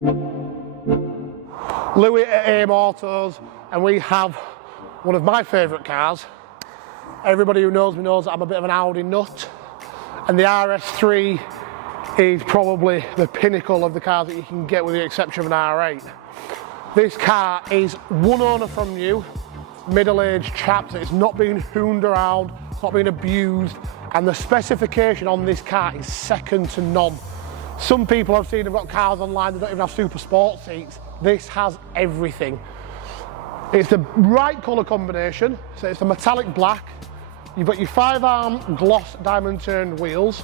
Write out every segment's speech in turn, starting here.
Louis at AIM Autos, and we have one of my favourite cars. Everybody who knows me knows that I'm a bit of an Audi nut, and the RS3 is probably the pinnacle of the cars that you can get with the exception of an R8. This car is one owner from new, middle-aged chap, so it's not being hooned around, it's not being abused, and the specification on this car is second to none. Some people I've seen have got cars online that don't even have super sport seats. This has everything. It's the right colour combination, so it's the metallic black. You've got your 5-arm gloss diamond turned wheels.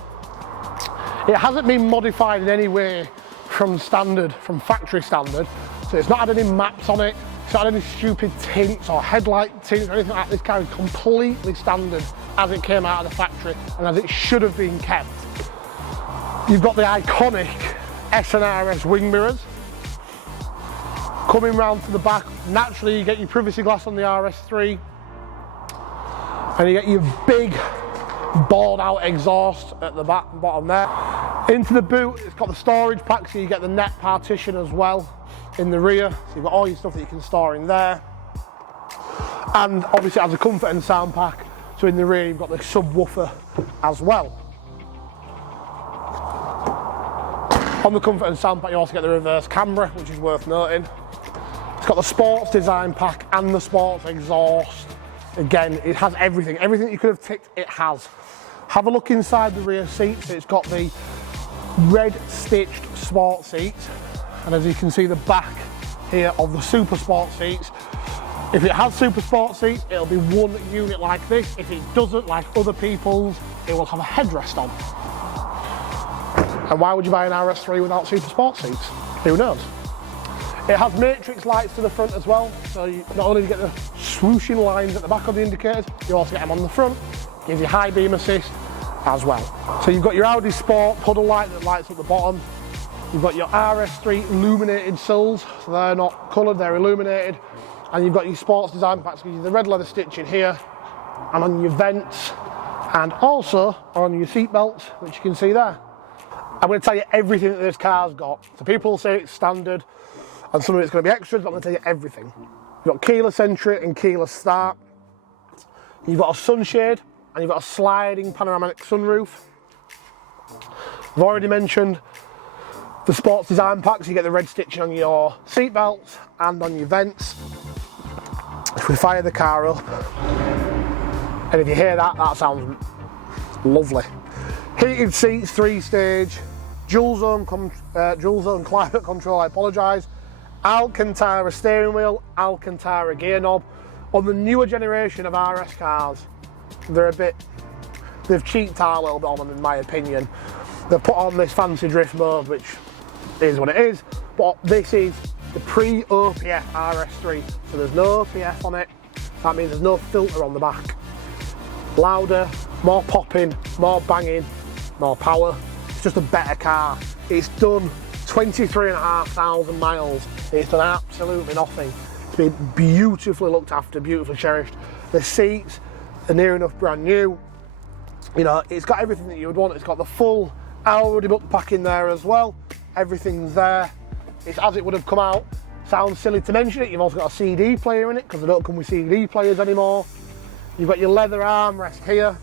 It hasn't been modified in any way from factory standard. So it's not had any maps on it, it's not had any stupid tints or headlight tints or anything like that. This car is completely standard as it came out of the factory and as it should have been kept. You've got the iconic S and RS wing mirrors. Coming round to the back, naturally you get your privacy glass on the RS3, and you get your big bored out exhaust at the bottom there. Into the boot, it's got the storage pack, so you get the net partition as well in the rear, so you've got all your stuff that you can store in there. And obviously it has a comfort and sound pack, so in the rear you've got the subwoofer as well. On the comfort and sound pack you also get the reverse camera, which is worth noting. It's got the sports design pack and the sports exhaust. Again, it has everything. Everything you could have ticked, it has. Have a look inside the rear seats. It's got the red stitched sport seats. And as you can see, the back here of the super sport seats. If it has super sport seats, it'll be one unit like this. If it doesn't, like other people's, it will have a headrest on. And why would you buy an RS3 without super sport seats? Who knows? It has matrix lights to the front as well, so you not only do you get the swooshing lines at the back of the indicators, you also get them on the front, gives you high beam assist as well. So you've got your Audi Sport puddle light that lights up the bottom. You've got your RS3 illuminated sills, so they're not coloured, they're illuminated. And you've got your sports design packs, gives you the red leather stitching here, and on your vents, and also on your seat belts, which you can see there. I'm going to tell you everything that this car's got. So people say it's standard, and some of it's going to be extras, but I'm going to tell you everything. You've got keyless entry and keyless start. You've got a sunshade, and you've got a sliding panoramic sunroof. I've already mentioned the sports design packs. You get the red stitching on your seat belts and on your vents. If we fire the car up, and if you hear that, that sounds lovely. Heated seats, 3-stage, dual zone climate control, I apologise. Alcantara steering wheel, Alcantara gear knob. On the newer generation of RS cars, they've cheaped out a little bit on them in my opinion. They've put on this fancy drift mode, which is what it is, but this is the pre-OPF RS3, so there's no OPF on it. That means there's no filter on the back. Louder, more popping, more banging, more power. It's just a better car. It's done 23,500 miles. It's done absolutely nothing. It's been beautifully looked after, beautifully cherished. The seats are near enough brand new. You know, it's got everything that you would want. It's got the full Audi book pack in there as well. Everything's there. It's as it would have come out. Sounds silly to mention it. You've also got a CD player in it because they don't come with CD players anymore. You've got your leather armrest here.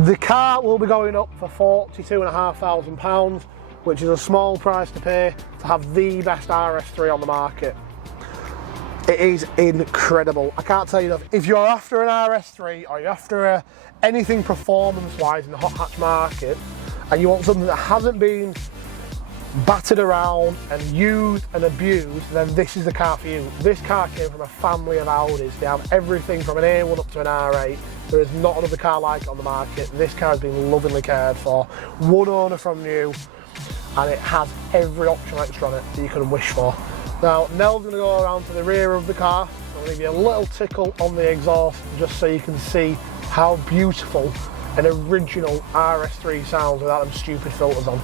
The car will be going up for £42,500, which is a small price to pay to have the best RS3 on the market. It is incredible. I can't tell you enough. If you're after an RS3 or you're after anything performance-wise in the hot hatch market, and you want something that hasn't been battered around and used and abused, then this is the car for you. This car came from a family of Audis. They have everything from an A1 up to an R8. There is not another car like it on the market. This car has been lovingly cared for. One owner from new, and it has every option extra on it that you can wish for. Now, Nell's going to go around to the rear of the car. I'm going to give you a little tickle on the exhaust just so you can see how beautiful an original RS3 sounds without them stupid filters on.